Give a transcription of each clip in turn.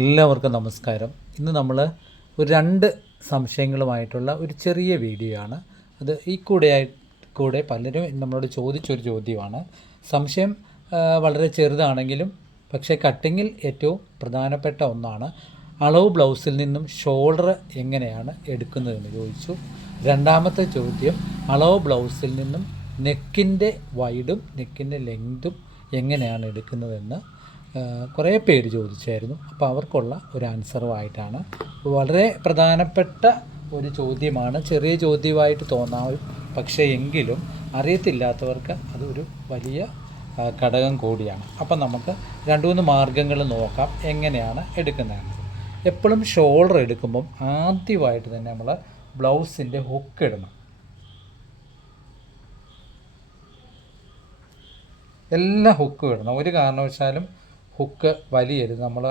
എല്ലാവർക്കും നമസ്കാരം. ഇന്ന് നമ്മൾ ഒരു 2 സംശയങ്ങളുമായിട്ടുള്ള ഒരു ചെറിയ വീഡിയോ ആണ്. അത് ഈ കൂടെ പലരും നമ്മളോട് ചോദിച്ചൊരു ചോദ്യമാണ്. സംശയം വളരെ ചെറുതാണെങ്കിലും പക്ഷേ കട്ടിങ്ങിൽ ഏറ്റവും പ്രധാനപ്പെട്ട ഒന്നാണ്. അളവ് ബ്ലൗസിൽ നിന്നും ഷോൾഡർ എങ്ങനെയാണ് എടുക്കുന്നതെന്ന് ചോദിച്ചു. രണ്ടാമത്തെ ചോദ്യം, അളവ് ബ്ലൗസിൽ നിന്നും നെക്കിൻ്റെ വൈഡും നെക്കിൻ്റെ ലെങ്തും എങ്ങനെയാണ് എടുക്കുന്നതെന്ന് കുറേ പേര് ചോദിച്ചായിരുന്നു. അപ്പോൾ അവർക്കുള്ള ഒരു ആൻസറുമായിട്ടാണ്. വളരെ പ്രധാനപ്പെട്ട ഒരു ചോദ്യമാണ്. ചെറിയ ചോദ്യമായിട്ട് തോന്നാം, പക്ഷേ എങ്കിലും അറിയത്തില്ലാത്തവർക്ക് അതൊരു വലിയ ഘടകം കൂടിയാണ്. അപ്പം നമുക്ക് 2-3 മാർഗ്ഗങ്ങൾ നോക്കാം എങ്ങനെയാണ് എടുക്കുന്നതെന്ന്. എപ്പോഴും ഷോൾഡർ എടുക്കുമ്പം ആദ്യമായിട്ട് തന്നെ നമ്മൾ ബ്ലൗസിൻ്റെ ഹുക്ക് ഇടണം. എല്ലാ ഹുക്കും ഇടണം. ഒരു കാരണവശാലും ഹുക്ക് വലിയരുത്. നമ്മൾ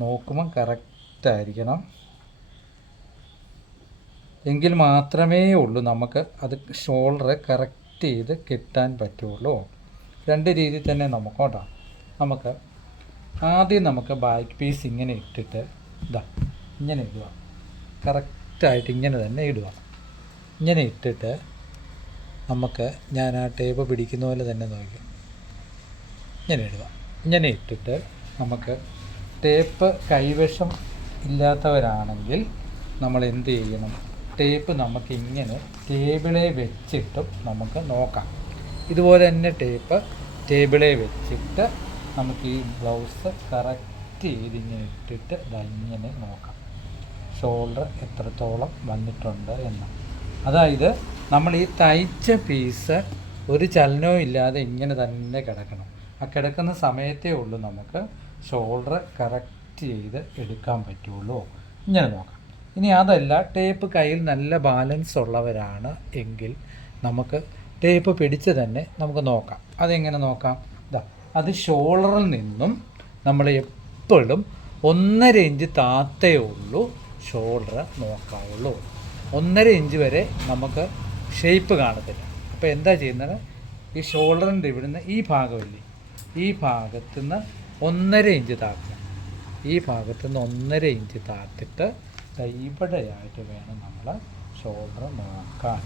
നോക്കുമ്പം കറക്റ്റായിരിക്കണം. എങ്കിൽ മാത്രമേ ഉള്ളൂ നമുക്ക് അത് ഷോൾഡർ കറക്റ്റ് ചെയ്ത് കിട്ടാൻ പറ്റുള്ളൂ. 2 രീതിയിൽ തന്നെ നമുക്ക് ആദ്യം ബാക്ക് പീസ് ഇങ്ങനെ ഇട്ടിട്ട് ഇങ്ങനെ ഇടുക. കറക്റ്റായിട്ട് ഇങ്ങനെ തന്നെ ഇടുക. ഇങ്ങനെ ഇട്ടിട്ട് ഞാൻ ആ ടേപ്പ് പിടിക്കുന്ന പോലെ തന്നെ നോക്കി ഇങ്ങനെ ഇടുക. ഇങ്ങനെ ഇട്ടിട്ട് ടേപ്പ് കൈവശം ഇല്ലാത്തവരാണെങ്കിൽ നമ്മൾ എന്ത് ചെയ്യണം? ടേപ്പ് ഇങ്ങനെ ടേബിളെ വെച്ചിട്ടും നമുക്ക് നോക്കാം. ഇതുപോലെ തന്നെ ടേപ്പ് ടേബിളെ വെച്ചിട്ട് നമുക്ക് ഈ ബ്ലൗസ് കറക്റ്റ് ചെയ്ത് ഇങ്ങനെ ഇട്ടിട്ട് ഇങ്ങനെ നോക്കാം ഷോൾഡർ എത്രത്തോളം വന്നിട്ടുണ്ട് എന്ന്. അതായത് നമ്മൾ ഈ തയ്ച്ച പീസ് ഒരു ചലനവും ഇല്ലാതെ ഇങ്ങനെ തന്നെ കിടക്കണം. ആ കിടക്കുന്ന സമയത്തേ ഉള്ളൂ നമുക്ക് ഷോൾഡർ കറക്റ്റ് ചെയ്ത് എടുക്കാൻ പറ്റുള്ളൂ. ഇങ്ങനെ നോക്കാം. ഇനി അതല്ല, ടേപ്പ് കയ്യിൽ നല്ല ബാലൻസ് ഉള്ളവരാണ് എങ്കിൽ നമുക്ക് ടേപ്പ് പിടിച്ച് തന്നെ നമുക്ക് നോക്കാം. അതെങ്ങനെ നോക്കാം? അത് ഷോൾഡറിൽ നിന്നും നമ്മൾ എപ്പോഴും 1.5 ഇഞ്ച് താത്തേ ഉള്ളൂ ഷോൾഡർ നോക്കാവുള്ളൂ. 1.5 ഇഞ്ച് വരെ നമുക്ക് ഷേപ്പ് കാണത്തില്ല. അപ്പോൾ എന്താ ചെയ്യുന്നത്? ഈ ഷോൾഡറിൻ്റെ ഇവിടുന്ന് ഈ ഭാഗമില്ലേ, ഈ ഭാഗത്തു നിന്ന് 1.5 ഇഞ്ച് താക്കുക. ഈ ഭാഗത്തു നിന്ന് 1.5 ഇഞ്ച് താത്തിട്ട് ഇവിടെയായിട്ട് വേണം നമ്മൾ ഷോൾഡർ നോക്കാൻ.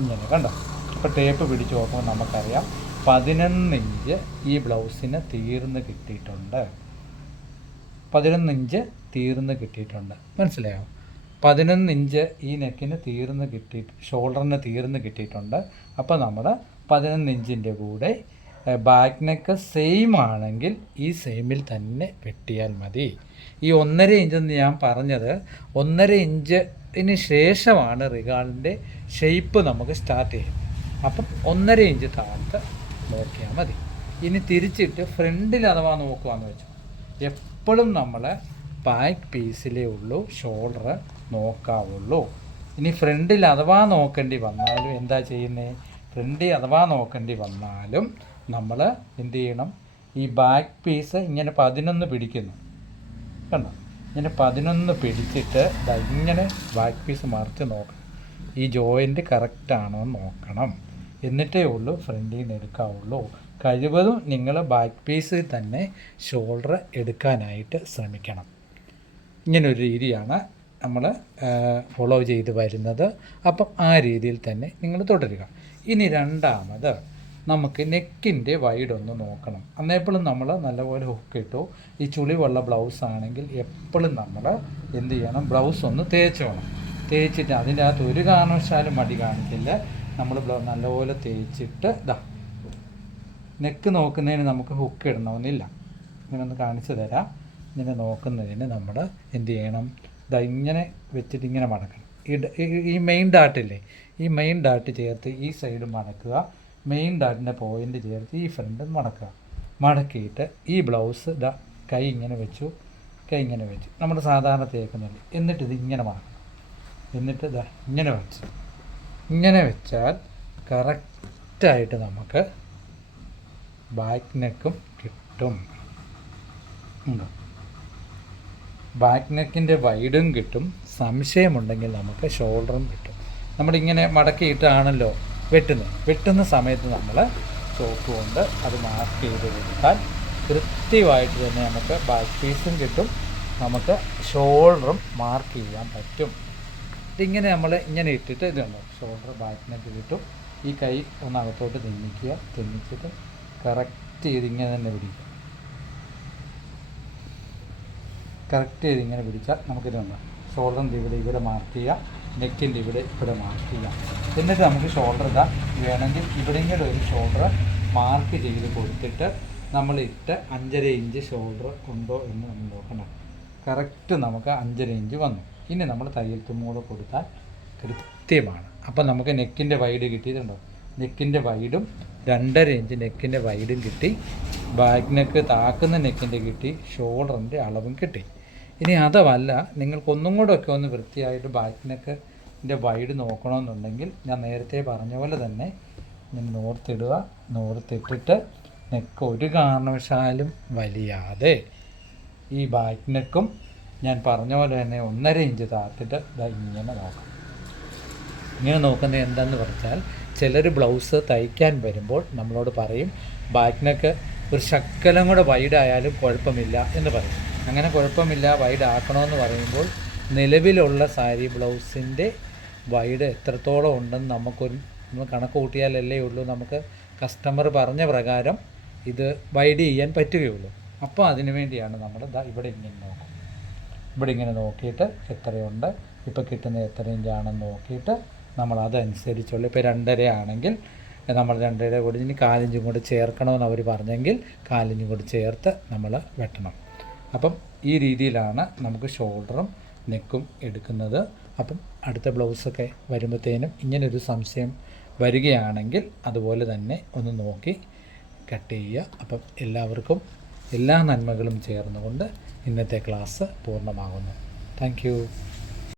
ഇങ്ങനെ കണ്ടോ? അപ്പോൾ ടേപ്പ് പിടിച്ച് നോക്കുമ്പോൾ നമുക്കറിയാം 11 ഇഞ്ച് ഈ ബ്ലൗസിന് തീർന്ന് കിട്ടിയിട്ടുണ്ട്. 11 ഇഞ്ച് തീർന്ന് കിട്ടിയിട്ടുണ്ട്. മനസ്സിലായോ? 11 ഇഞ്ച് ഈ നെക്കിന് ഷോൾഡറിന് തീർന്ന് കിട്ടിയിട്ടുണ്ട്. അപ്പോൾ നമ്മൾ 11 ഇഞ്ചിൻ്റെ കൂടെ ബാക്ക് നെക്ക് സെയിം ആണെങ്കിൽ ഈ സെയിമിൽ തന്നെ വെട്ടിയാൽ മതി. ഈ 1.5 ഇഞ്ചെന്ന് ഞാൻ പറഞ്ഞത് 1.5 ഇഞ്ചിന് ശേഷമാണ് റിഗാളിൻ്റെ ഷേപ്പ് നമുക്ക് സ്റ്റാർട്ട് ചെയ്യുന്നത്. അപ്പം 1.5 ഇഞ്ച് താഴത്ത് നോക്കിയാൽ മതി. ഇനി തിരിച്ചിട്ട് ഫ്രണ്ടിൽ അഥവാ നോക്കുകയെന്ന് വെച്ചു, എപ്പോഴും നമ്മൾ ബാക്ക് പീസിലേ ഉള്ളൂ ഷോൾഡർ നോക്കാവുള്ളൂ. ഇനി ഫ്രണ്ടിൽ അഥവാ നോക്കേണ്ടി വന്നാലും എന്താ ചെയ്യുന്നത്? ഫ്രണ്ടിൽ അഥവാ നോക്കേണ്ടി വന്നാലും നമ്മൾ എന്ത് ചെയ്യണം? ഈ ബാക്ക് പീസ് ഇങ്ങനെ 11 പിടിക്കുന്നു കണ്ടോ? ഇങ്ങനെ 11 പിടിച്ചിട്ട് ഇങ്ങനെ ബാക്ക് പീസ് മറിച്ച് നോക്കണം. ഈ ജോയിൻ്റ് കറക്റ്റാണോ എന്ന് നോക്കണം. എന്നിട്ടേ ഉള്ളൂ ഫ്രണ്ടിൽ നിന്ന് എടുക്കാവുള്ളൂ. കഴിവതും നിങ്ങൾ ബാക്ക് പീസിൽ തന്നെ ഷോൾഡർ എടുക്കാനായിട്ട് ശ്രമിക്കണം. ഇങ്ങനൊരു രീതിയാണ് നമ്മൾ ഫോളോ ചെയ്ത് വരുന്നത്. അപ്പം ആ രീതിയിൽ തന്നെ നിങ്ങൾ തുടരുക. ഇനി രണ്ടാമത് നമുക്ക് നെക്കിൻ്റെ വൈഡൊന്ന് നോക്കണം. അന്നെപ്പോഴും നമ്മൾ നല്ലപോലെ ഹുക്ക് ഇട്ടു. ഈ ചുളിവുള്ള ബ്ലൗസ് ആണെങ്കിൽ എപ്പോഴും നമ്മൾ എന്ത് ചെയ്യണം? ബ്ലൗസ് ഒന്ന് തേച്ചോണം. തേച്ചിട്ട് അതിൻ്റെ അകത്ത് ഒരു കാരണവശാലും മടി കാണിക്കില്ല. നമ്മൾ നല്ലപോലെ തേച്ചിട്ട് നെക്ക് നോക്കുന്നതിന് നമുക്ക് ഹുക്ക് ഇടണമെന്നില്ല. ഇങ്ങനെ ഒന്ന് കാണിച്ചു തരാം. ഇങ്ങനെ നോക്കുന്നതിന് നമ്മൾ എന്ത് ചെയ്യണം? ഇങ്ങനെ വെച്ചിട്ട് ഇങ്ങനെ മടക്കണം. ഈ മെയിൻ ഡാട്ടില്ലേ, ഈ മെയിൻ ഡാട്ട് ചേർത്ത് ഈ സൈഡ് മടക്കുക. മെയിൻ ഡാട്ടിൻ്റെ പോയിൻ്റ് ചേർത്ത് ഈ ഫ്രണ്ട് മടക്കുക. മടക്കിയിട്ട് ഈ ബ്ലൗസ് കൈ ഇങ്ങനെ വെച്ചു. നമ്മൾ സാധാരണ തേക്കുന്നില്ല. എന്നിട്ട് ഇങ്ങനെ മടക്കണം. എന്നിട്ട് ഇങ്ങനെ വെച്ചാൽ കറക്റ്റായിട്ട് നമുക്ക് ബാക്ക് നെക്കും കിട്ടും. ബാക്ക് നെക്കിൻ്റെ വൈഡും കിട്ടും. സംശയമുണ്ടെങ്കിൽ നമുക്ക് ഷോൾഡറും കിട്ടും. നമ്മളിങ്ങനെ മടക്കിയിട്ടാണല്ലോ വെട്ടുന്ന സമയത്ത് നമ്മൾ ചോക്ക് കൊണ്ട് അത് മാർക്ക് ചെയ്ത് കൊടുത്താൽ കൃത്യമായിട്ട് തന്നെ നമുക്ക് ബാക്ക് പീസും കിട്ടും, നമുക്ക് ഷോൾഡറും മാർക്ക് ചെയ്യാൻ പറ്റും. ഇതിങ്ങനെ നമ്മൾ ഇങ്ങനെ ഇട്ടിട്ട് ഇതുണ്ടോ ഷോൾഡർ ബാക്കിനൊക്കെ കിട്ടും. ഈ കൈ ഒന്ന് അകത്തോട്ട് തിന്നിക്കുക, തിന്നിച്ചിട്ട് കറക്റ്റ് ചെയ്ത് ഇങ്ങനെ തന്നെ പിടിക്കുക. കറക്റ്റ് ചെയ്ത് ഇങ്ങനെ പിടിച്ചാൽ നമുക്കിതുണ്ട് ഷോൾഡറിൻ്റെ ഇവിടെ മാർക്ക് ചെയ്യാം, നെക്കിൻ്റെ ഇവിടെ മാർക്ക് ചെയ്യാം. എന്നിട്ട് നമുക്ക് ഷോൾഡർ ഇതാ വേണമെങ്കിൽ ഇവിടെയെങ്കിലും ഒരു ഷോൾഡർ മാർക്ക് ചെയ്ത് കൊടുത്തിട്ട് നമ്മളിട്ട് 5.5 ഇഞ്ച് ഷോൾഡർ ഉണ്ടോ എന്ന് നമ്മൾ നോക്കണം. കറക്റ്റ് നമുക്ക് 5.5 ഇഞ്ച് വന്നു. ഇനി നമ്മൾ തയ്യൽ തുമ്മൂടെ കൊടുത്താൽ കൃത്യമാണ്. അപ്പം നമുക്ക് നെക്കിൻ്റെ വൈഡ് കിട്ടിയിട്ടുണ്ടോ, നെക്കിൻ്റെ വൈഡും 2.5 ഇഞ്ച് നെക്കിൻ്റെ വൈഡും കിട്ടി, ബാക്ക് നെക്ക് താക്കുന്ന നെക്കിൻ്റെ കിട്ടി, ഷോൾഡറിൻ്റെ അളവും കിട്ടി. ഇനി അതല്ല നിങ്ങൾക്കൊന്നും കൂടെ ഒക്കെ ഒന്ന് വൃത്തിയായിട്ട് ബാക്ക് നെക്കിൻ്റെ വൈഡ് നോക്കണമെന്നുണ്ടെങ്കിൽ ഞാൻ നേരത്തെ പറഞ്ഞ പോലെ തന്നെ ഞാൻ നോർത്തിടുക, നോർത്തിട്ടിട്ട് നെക്ക് ഒരു കാരണവശാലും വലിയാതെ ഈ ബാക്ക് നെക്കും ഞാൻ പറഞ്ഞ പോലെ തന്നെ 1.5 ഇഞ്ച് താത്തിട്ട് ഇങ്ങനെ നോക്കാം. ഇങ്ങനെ നോക്കുന്നത് എന്താണെന്ന് പറഞ്ഞാൽ ചിലർ ബ്ലൗസ് തയ്ക്കാൻ വരുമ്പോൾ നമ്മളോട് പറയും ബാക്ക് നെക്ക് ഒരു ശക്കലം കൂടെ വൈഡായാലും കുഴപ്പമില്ല എന്ന് പറയും. അങ്ങനെ കുഴപ്പമില്ല വൈഡ് ആക്കണമെന്ന് പറയുമ്പോൾ നിലവിലുള്ള സാരി ബ്ലൗസിൻ്റെ വൈഡ് എത്രത്തോളം ഉണ്ടെന്ന് നമ്മൾ കണക്ക് കൂട്ടിയാലല്ലേ ഉള്ളൂ നമുക്ക് കസ്റ്റമർ പറഞ്ഞ പ്രകാരം ഇത് വൈഡ് ചെയ്യാൻ പറ്റുകയുള്ളൂ. അപ്പോൾ അതിനു വേണ്ടിയാണ് നമ്മൾ ഇവിടെ ഇങ്ങനെ നോക്കും. ഇവിടെ ഇങ്ങനെ നോക്കിയിട്ട് എത്രയുണ്ട്, ഇപ്പോൾ കിട്ടുന്നത് എത്ര ഇഞ്ചാണെന്ന് നോക്കിയിട്ട് നമ്മൾ അതനുസരിച്ചുള്ള ഇപ്പോൾ 2.5 ആണെങ്കിൽ നമ്മൾ 2.5 കൂടി ഇനി 4 ഇഞ്ചും കൂടി ചേർക്കണമെന്ന് അവർ പറഞ്ഞെങ്കിൽ 4 ഇഞ്ചും കൂടി ചേർത്ത് നമ്മൾ വെട്ടണം. അപ്പം ഈ രീതിയിലാണ് നമുക്ക് ഷോൾഡറും നെക്കും എടുക്കുന്നത്. അപ്പം അടുത്ത ബ്ലൗസൊക്കെ വരുമ്പോഴത്തേനും ഇങ്ങനൊരു സംശയം വരികയാണെങ്കിൽ അതുപോലെ തന്നെ ഒന്ന് നോക്കി കട്ട് ചെയ്യുക. അപ്പം എല്ലാവർക്കും എല്ലാ നന്മകളും ചേർന്നുകൊണ്ട് ഇന്നത്തെ ക്ലാസ് പൂർണ്ണമാകുന്നു. Thank you.